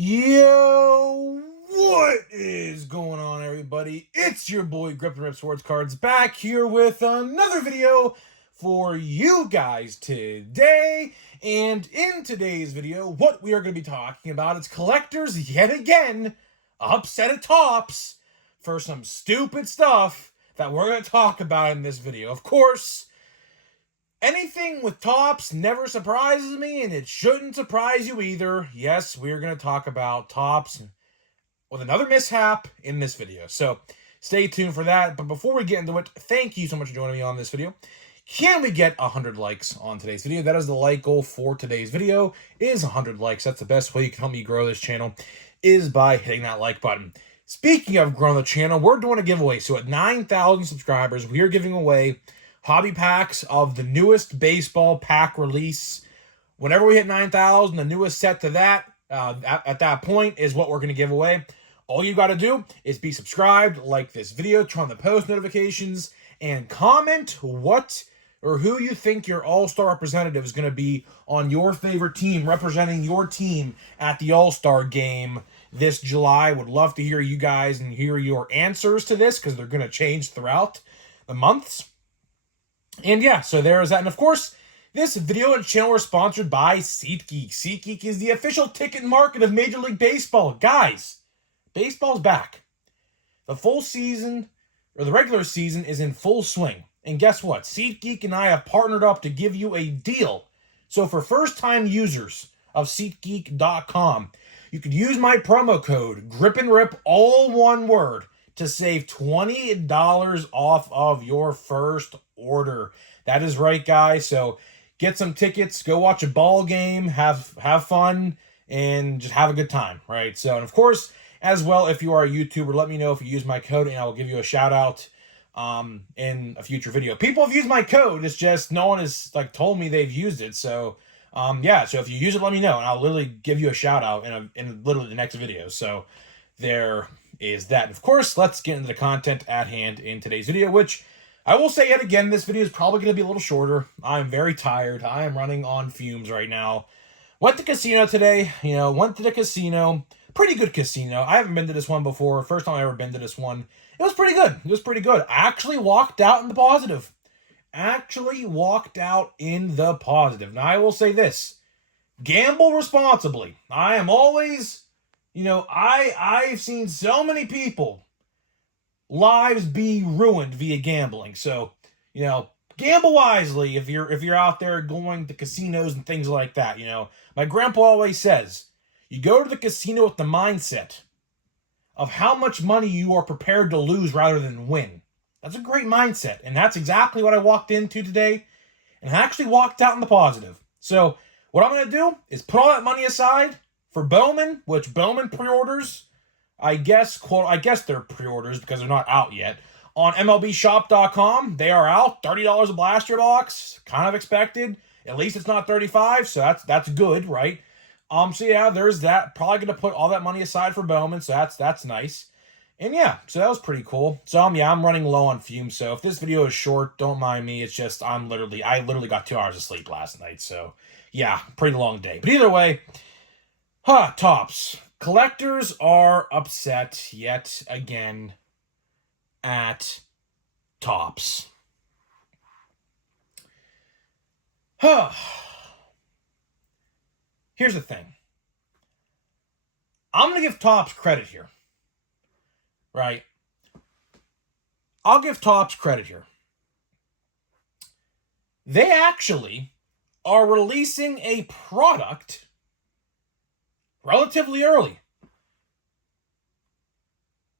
Yo, what is going on, everybody? It's your boy Grip and Rip Sports Cards back here with another video for you guys today. And in today's video, what we are going to be talking about is collectors yet again upset at Topps for some stupid stuff that we're going to talk about in this video. Of course, anything with Topps never surprises me, and it shouldn't surprise you either. Yes, we're going to talk about Topps with another mishap in this video. So stay tuned for that. But before we get into it, thank you so much for joining me on this video. Can we get 100 likes on today's video? That is the like goal for today's video, is 100 likes. That's the best way you can help me grow this channel, is by hitting that like button. Speaking of growing the channel, we're doing a giveaway. So at 9,000 subscribers, we are giving away hobby packs of the newest baseball pack release. Whenever we hit 9,000, the newest set to that, at that point, is what we're going to give away. All you got to do is be subscribed, like this video, turn on the post notifications, and comment what or who you think your all-star representative is going to be on your favorite team, representing your team at the all-star game this July. Would love to hear you guys and hear your answers to this, because they're going to change throughout the months. And yeah, so there is that. And of course, this video and channel are sponsored by SeatGeek. SeatGeek is the official ticket market of Major League Baseball. Guys, baseball's back. The full season, or the regular season, is in full swing. And guess what? SeatGeek and I have partnered up to give you a deal. So for first-time users of SeatGeek.com, you could use my promo code GRIPANDRIP, all one word, to save $20 off of your first order. That is right, guys. So get some tickets, go watch a ball game, have fun, and just have a good time, right? So, and of course, as well, if you are a YouTuber, let me know if you use my code, and I will give you a shout out in a future video. People have used my code. It's just no one has told me they've used it. So yeah, so if you use it, let me know, and I'll literally give you a shout out in literally the next video. So there is that. And of course, let's get into the content at hand in today's video, which I will say yet again, this video is probably going to be a little shorter. I'm very tired. I am running on fumes right now. Went to casino today. Went to the casino. Pretty good casino. I haven't been to this one before. First time I ever been to this one. It was pretty good. It was pretty good. I actually walked out in the positive. Now, I will say this. Gamble responsibly. I am always, I've seen so many people lives be ruined via gambling. So, gamble wisely if you're out there going to casinos and things like that. My grandpa always says, you go to the casino with the mindset of how much money you are prepared to lose rather than win. That's a great mindset, and that's exactly what I walked into today, and I actually walked out in the positive. So what I'm going to do is put all that money aside for Bowman, which Bowman pre-orders, I guess they're pre-orders because they're not out yet. On MLBshop.com, they are out. $30 a blaster box, kind of expected. At least it's not $35, so that's good, right? So yeah, there's that. Probably going to put all that money aside for Bowman, so that's nice. And yeah, so that was pretty cool. So I'm running low on fumes, so if this video is short, don't mind me. It's just I literally got 2 hours of sleep last night, so yeah, pretty long day. But either way, Topps. Collectors are upset yet again at Topps. Here's the thing. I'm going to give Topps credit here. Right? I'll give Topps credit here. They actually are releasing a product relatively early.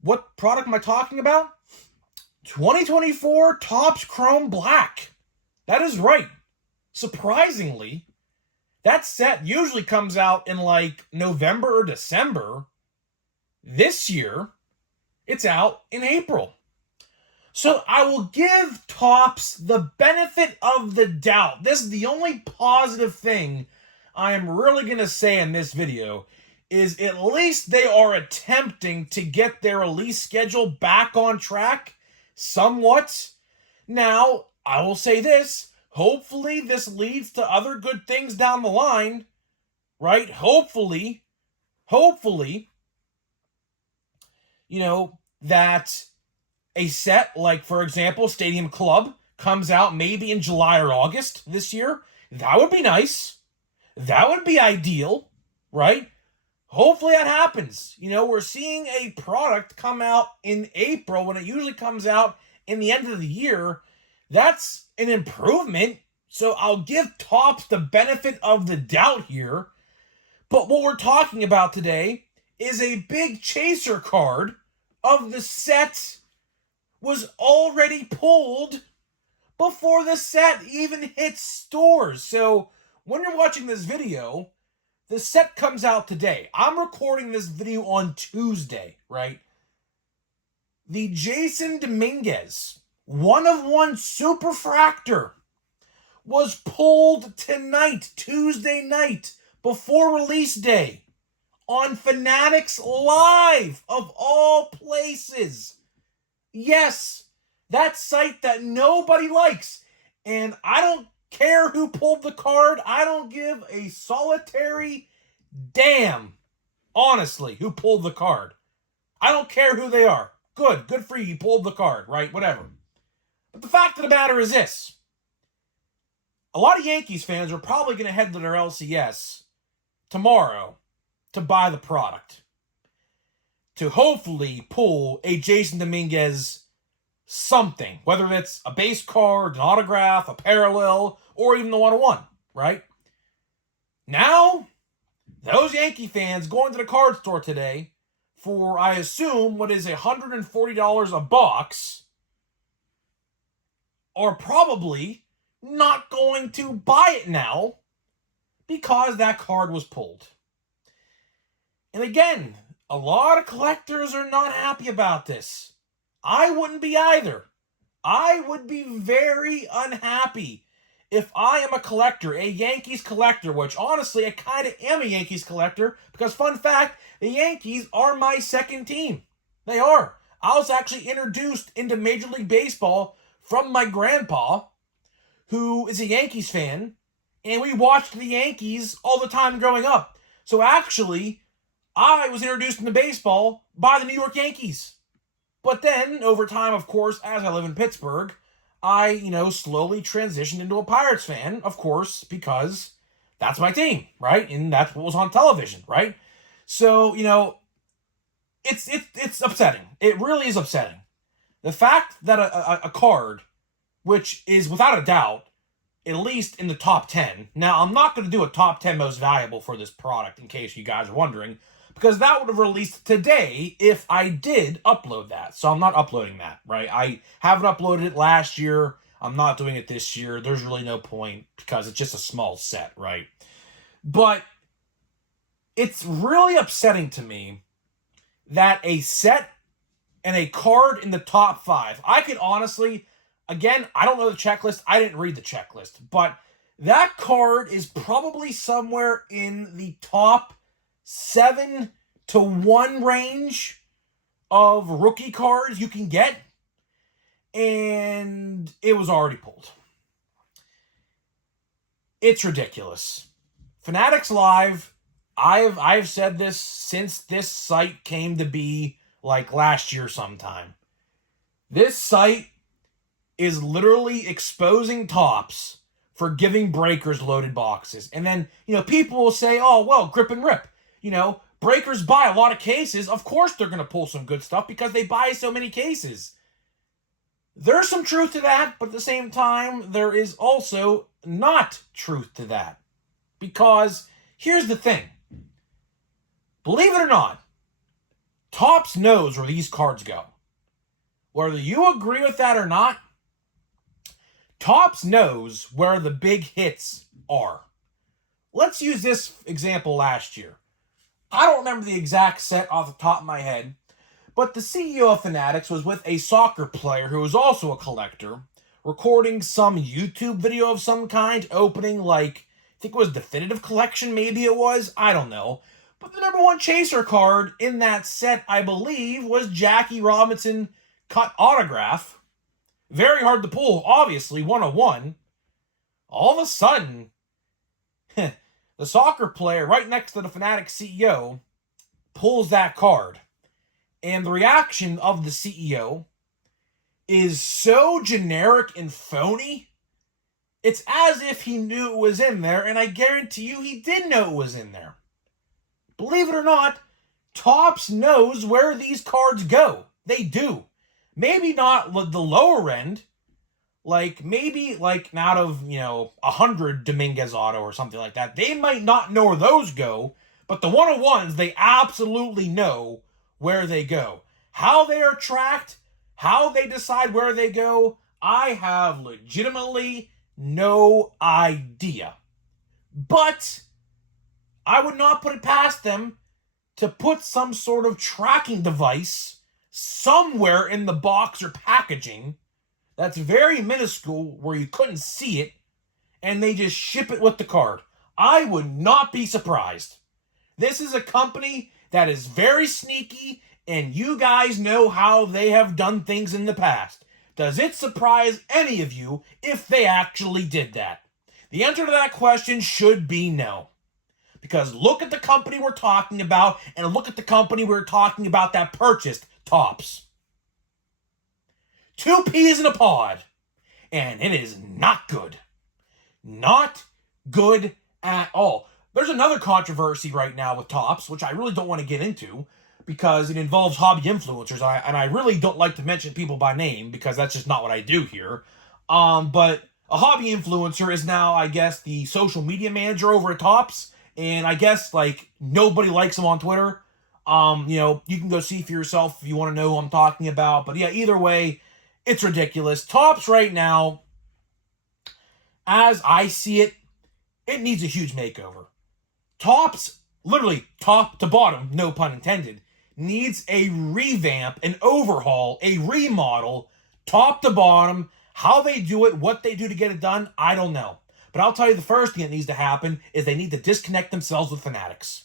What product am I talking about? 2024 Topps Chrome Black. That is right. Surprisingly, that set usually comes out in November or December. This year, it's out in April. So I will give Topps the benefit of the doubt. This is the only positive thing I am really going to say in this video, is at least they are attempting to get their release schedule back on track somewhat. Now, I will say this. Hopefully this leads to other good things down the line, right? Hopefully hopefully, that a set like, for example, Stadium Club comes out maybe in July or August this year. That would be nice. That would be ideal, right? Hopefully that happens. We're seeing a product come out in April when it usually comes out in the end of the year. That's an improvement. So I'll give Topps the benefit of the doubt here. But what we're talking about today is a big chaser card of the set was already pulled before the set even hits stores. So when you're watching this video, the set comes out today. I'm recording this video on Tuesday, right? The Jason Dominguez 1/1 Superfractor was pulled tonight, Tuesday night, before release day, on Fanatics Live, of all places. Yes, that site that nobody likes. And I don't care who pulled the card. I don't give a solitary damn, honestly, who pulled the card. I don't care who they are. Good for you. You pulled the card, right? Whatever. But the fact of the matter is this. A lot of Yankees fans are probably going to head to their LCS tomorrow to buy the product, to hopefully pull a Jason Dominguez something, whether it's a base card, an autograph, a parallel, or even the 1/1, right? Now, those Yankee fans going to the card store today for, I assume, what is $140 a box, are probably not going to buy it now because that card was pulled. And again, a lot of collectors are not happy about this. I wouldn't be either. I would be very unhappy if I am a collector, a Yankees collector, which honestly, I kind of am a Yankees collector because, fun fact, the Yankees are my second team. They are. I was actually introduced into Major League Baseball from my grandpa, who is a Yankees fan, and we watched the Yankees all the time growing up. So actually, I was introduced into baseball by the New York Yankees. But then, over time, of course, as I live in Pittsburgh, I, slowly transitioned into a Pirates fan, of course, because that's my team, right? And that's what was on television, right? So, it's upsetting. It really is upsetting. The fact that a card, which is without a doubt, at least in the top 10. Now, I'm not going to do a top 10 most valuable for this product, in case you guys are wondering, because that would have released today if I did upload that. So I'm not uploading that, right? I haven't uploaded it last year. I'm not doing it this year. There's really no point because it's just a small set, right? But it's really upsetting to me that a set and a card in the top 5, I could honestly, again, I don't know the checklist. I didn't read the checklist. But that card is probably somewhere in the top 7 to 1 range of rookie cards you can get. And it was already pulled. It's ridiculous. Fanatics Live, I've said this since this site came to be, like last year sometime. This site is literally exposing Topps for giving breakers loaded boxes. And then, people will say, oh, well, grip and rip. Breakers buy a lot of cases. Of course they're going to pull some good stuff because they buy so many cases. There's some truth to that, but at the same time, there is also not truth to that. Because here's the thing. Believe it or not, Topps knows where these cards go. Whether you agree with that or not, Topps knows where the big hits are. Let's use this example last year. I don't remember the exact set off the top of my head, but the CEO of Fanatics was with a soccer player who was also a collector, recording some YouTube video of some kind, opening I think it was Definitive Collection, maybe it was, I don't know. But the number 1 chaser card in that set, I believe, was Jackie Robinson cut autograph. Very hard to pull, obviously, 1/1. All of a sudden, the soccer player right next to the Fanatics CEO pulls that card, and the reaction of the CEO is so generic and phony. It's as if he knew it was in there, and I guarantee you he did know it was in there. Believe it or not, Topps knows where these cards go. They do. Maybe not the lower end, like maybe like out of, 100 Dominguez auto or something like that. They might not know where those go, but the 101s, they absolutely know where they go. How they are tracked, how they decide where they go, I have legitimately no idea. But I would not put it past them to put some sort of tracking device somewhere in the box or packaging that's very minuscule where you couldn't see it, and they just ship it with the card. I would not be surprised. This is a company that is very sneaky, and you guys know how they have done things in the past. Does it surprise any of you if they actually did that? The answer to that question should be no. Because look at the company we're talking about, and look at the company we're talking about that purchased Topps. 2 peas in a pod. And it is not good. Not good at all. There's another controversy right now with Topps, which I really don't want to get into, because it involves hobby influencers, and I really don't like to mention people by name, because that's just not what I do here. But a hobby influencer is now, I guess, the social media manager over at Topps, and I guess, nobody likes him on Twitter. You can go see for yourself if you want to know who I'm talking about, but yeah, either way, it's ridiculous. Topps right now, as I see it, it needs a huge makeover. Topps, literally top to bottom, no pun intended, needs a revamp, an overhaul, a remodel, top to bottom. How they do it, what they do to get it done, I don't know. But I'll tell you the first thing that needs to happen is they need to disconnect themselves with Fanatics.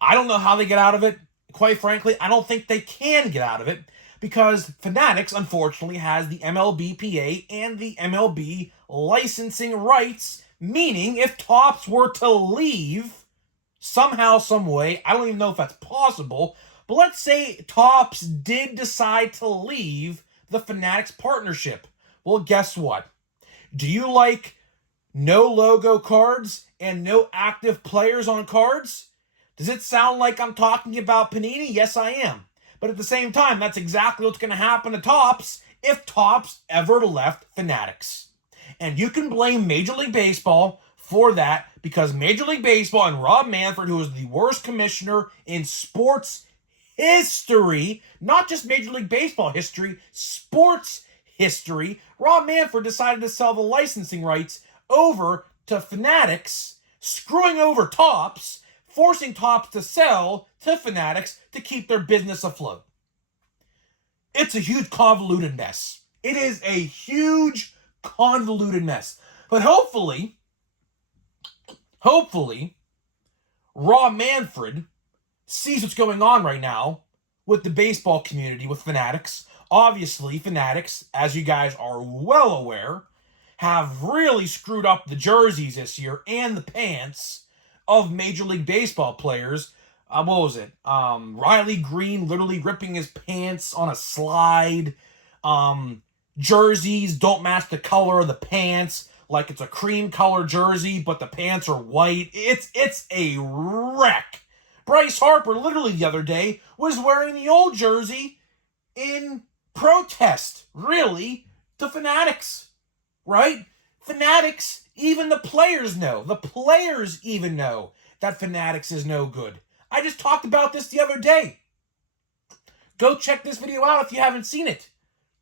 I don't know how they get out of it. Quite frankly, I don't think they can get out of it, because Fanatics, unfortunately, has the MLBPA and the MLB licensing rights, meaning if Topps were to leave somehow, some way, I don't even know if that's possible, but let's say Topps did decide to leave the Fanatics partnership. Well, guess what? Do you like no logo cards and no active players on cards? Does it sound like I'm talking about Panini? Yes, I am. But at the same time, that's exactly what's going to happen to Topps if Topps ever left Fanatics. And you can blame Major League Baseball for that, because Major League Baseball and Rob Manfred, who is the worst commissioner in sports history, not just Major League Baseball history, sports history, Rob Manfred decided to sell the licensing rights over to Fanatics, screwing over Topps, forcing Topps to sell to Fanatics to keep their business afloat. It's a huge convoluted mess. It is a huge convoluted mess. But hopefully, Rob Manfred sees what's going on right now with the baseball community, with Fanatics. Obviously, Fanatics, as you guys are well aware, have really screwed up the jerseys this year and the pants of Major League Baseball players. What was it? Riley Green literally ripping his pants on a slide. Jerseys don't match the color of the pants. Like it's a cream color jersey, but the pants are white. It's a wreck. Bryce Harper literally the other day was wearing the old jersey in protest, really, to Fanatics, right? Fanatics, even the players know. The players even know that Fanatics is no good. I just talked about this the other day. Go check this video out if you haven't seen it.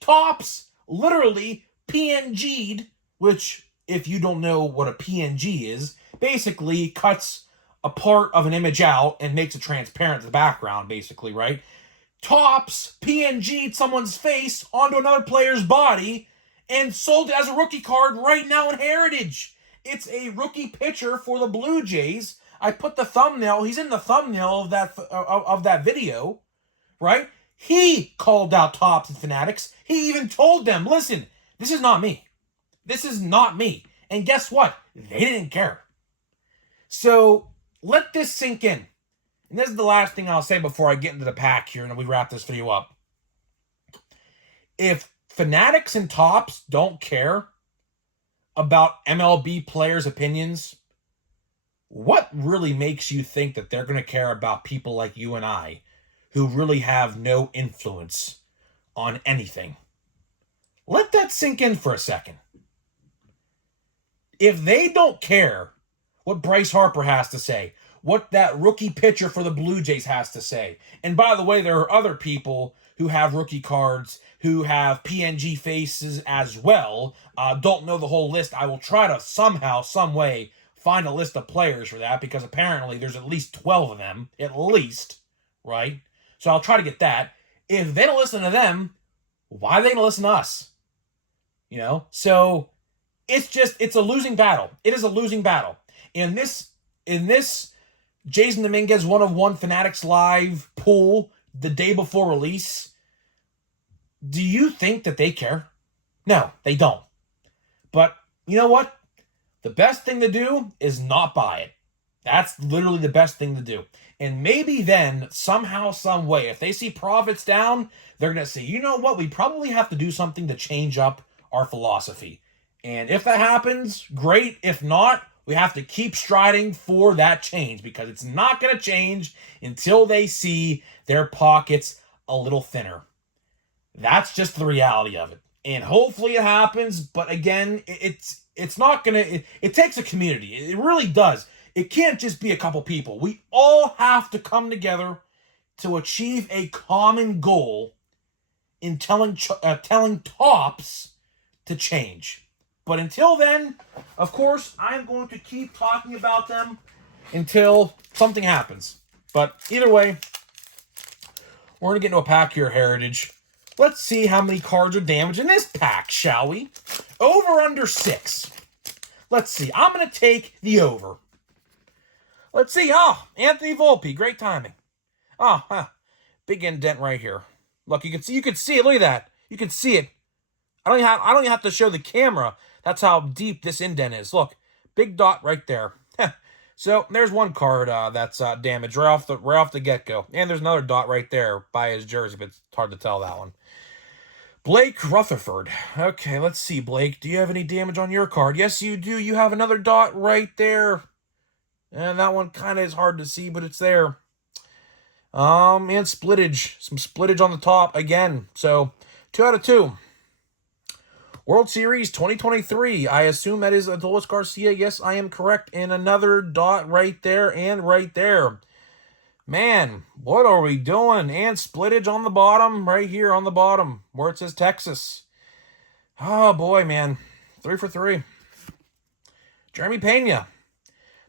Topps literally PNG'd, which, if you don't know what a PNG is, basically cuts a part of an image out and makes it transparent to the background, basically, right? Topps PNG'd someone's face onto another player's body and sold it as a rookie card right now in Heritage. It's a rookie pitcher for the Blue Jays. I put the thumbnail. He's in the thumbnail of that video, right? He called out Topps and Fanatics. He even told them, listen, this is not me. This is not me. And guess what? They didn't care. So let this sink in. And this is the last thing I'll say before I get into the pack here and we wrap this video up. If Fanatics and Topps don't care about MLB players' opinions, what really makes you think that they're going to care about people like you and I who really have no influence on anything? Let that sink in for a second. If they don't care what Bryce Harper has to say, what that rookie pitcher for the Blue Jays has to say, and by the way, there are other people who have rookie cards, who have PNG faces as well. Don't know the whole list. I will try to somehow, some way, find a list of players for that, because apparently there's at least 12 of them, at least, right? So I'll try to get that. If they don't listen to them, why are they going to listen to us? You know? So it's a losing battle. It is a losing battle. In this Jason Dominguez 1-of-1 Fanatics Live pool the day before release, do you think that they care? No, they don't. But you know what? The best thing to do is not buy it. That's literally the best thing to do. And maybe then, somehow, some way, if they see profits down, they're going to say, you know what? We probably have to do something to change up our philosophy. And if that happens, great. If not, we have to keep striding for that change, because it's not going to change until they see their pockets a little thinner. That's just the reality of it. And hopefully it happens, but again, it's not going to... It takes a community. It really does. It can't just be a couple people. We all have to come together to achieve a common goal in telling Topps to change. But until then, of course, I'm going to keep talking about them until something happens. But either way, we're going to get into a pack here, Heritage. Let's see how many cards are damaged in this pack, shall we? Over under 6. Let's see. I'm going to take the over. Let's see. Oh, Anthony Volpe. Great timing. Oh, big indent right here. Look, you can see it. Look at that. You can see it. I don't even have to show the camera. That's how deep this indent is. Look, big dot right there. So there's one card that's damaged right off the get-go. And there's another dot right there by his jersey, but it's hard to tell that one. Blake Rutherford. Okay, let's see, Blake. Do you have any damage on your card? Yes, you do. You have another dot right there. And that one kind of is hard to see, but it's there. And splittage. Some splittage on the top again. So, 2 out of 2. World Series 2023. I assume that is Adolis Garcia. Yes, I am correct. And another dot right there and right there. Man, what are we doing? And splittage on the bottom, right here on the bottom, where it says Texas. Oh, boy, man. 3 for 3. Jeremy Pena.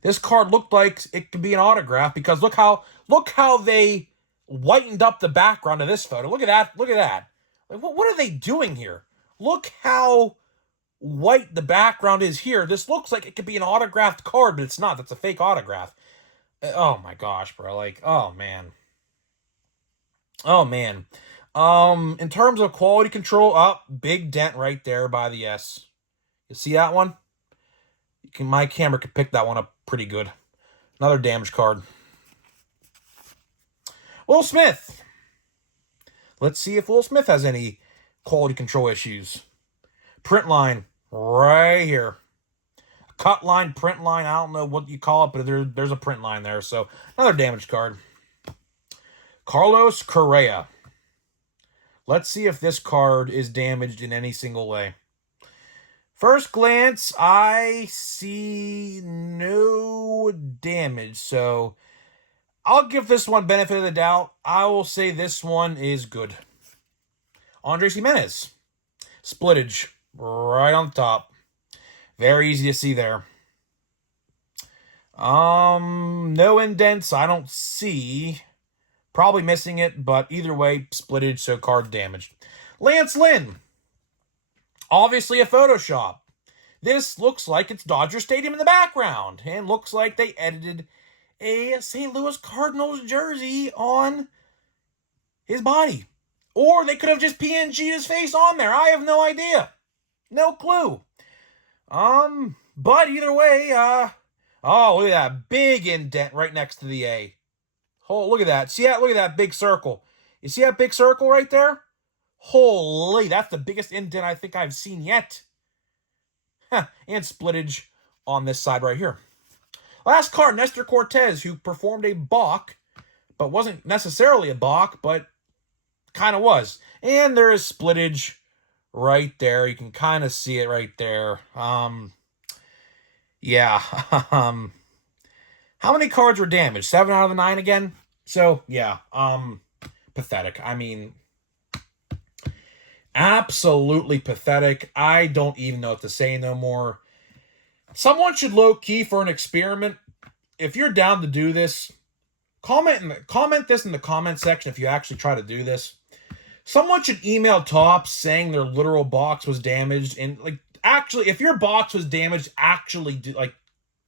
This card looked like it could be an autograph, because look how they whitened up the background of this photo. Look at that. Look at that. Like, what are they doing here? Look how white the background is here. This looks like it could be an autographed card, but it's not. That's a fake autograph. Oh my gosh, bro. Like, oh man. Oh man. In terms of quality control, big dent right there by the S. You see that one? My camera could pick that one up pretty good. Another damage card. Will Smith. Let's see if Will Smith has any quality control issues. Print line right here. Cut line, print line, I don't know what you call it, but there's a print line there. So another damage card. Carlos Correa. Let's see if this card is damaged in any single way. First glance, I see no damage, so I'll give this one benefit of the doubt. I will say this one is good. Andres Jimenez. Splittage right on top. Very easy to see there. No indents, I don't see. Probably missing it, but either way, splittage, so card damaged. Lance Lynn. Obviously a Photoshop. This looks like it's Dodger Stadium in the background, and looks like they edited a St. Louis Cardinals jersey on his body. Or they could have just PNG'd his face on there. I have no idea. No clue. But either way, oh, look at that big indent right next to the A. Oh, look at that. See that? Look at that big circle. You see that big circle right there? Holy, that's the biggest indent I think I've seen yet. And splittage on this side right here. Last card, Nestor Cortez, who performed a balk, but wasn't necessarily a balk, but kind of was. And there is splittage right there. You can kind of see it right there. Yeah. How many cards were damaged? 7 out of the 9 again? So, yeah. Pathetic. I mean, absolutely pathetic. I don't even know what to say no more. Someone should low-key for an experiment. If you're down to do this, comment this in the comment section if you actually try to do this. Someone should email Topps saying their literal box was damaged, and like actually, if your box was damaged, actually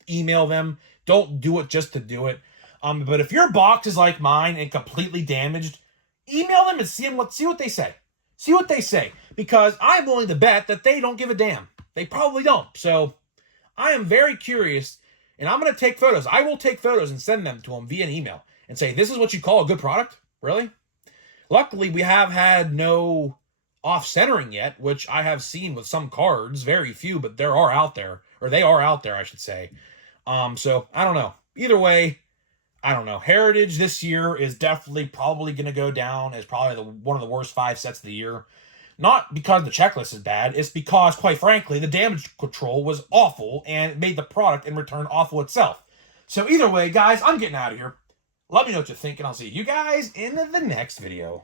email them. Don't do it just to do it. But if your box is like mine and completely damaged, email them and see what they say. See what they say, because I'm willing to bet that they don't give a damn. They probably don't. So I am very curious, and I'm going to take photos. I will take photos and send them to them via an email and say, this is what you call a good product? Really? Luckily, we have had no off-centering yet, which I have seen with some cards. Very few, but there are out there. Or they are out there, I should say. So, I don't know. Either way, I don't know. Heritage this year is definitely probably going to go down as probably one of the worst 5 sets of the year. Not because the checklist is bad. It's because, quite frankly, the damage control was awful and it made the product in return awful itself. So either way, guys, I'm getting out of here. Let me know what you think, and I'll see you guys in the next video.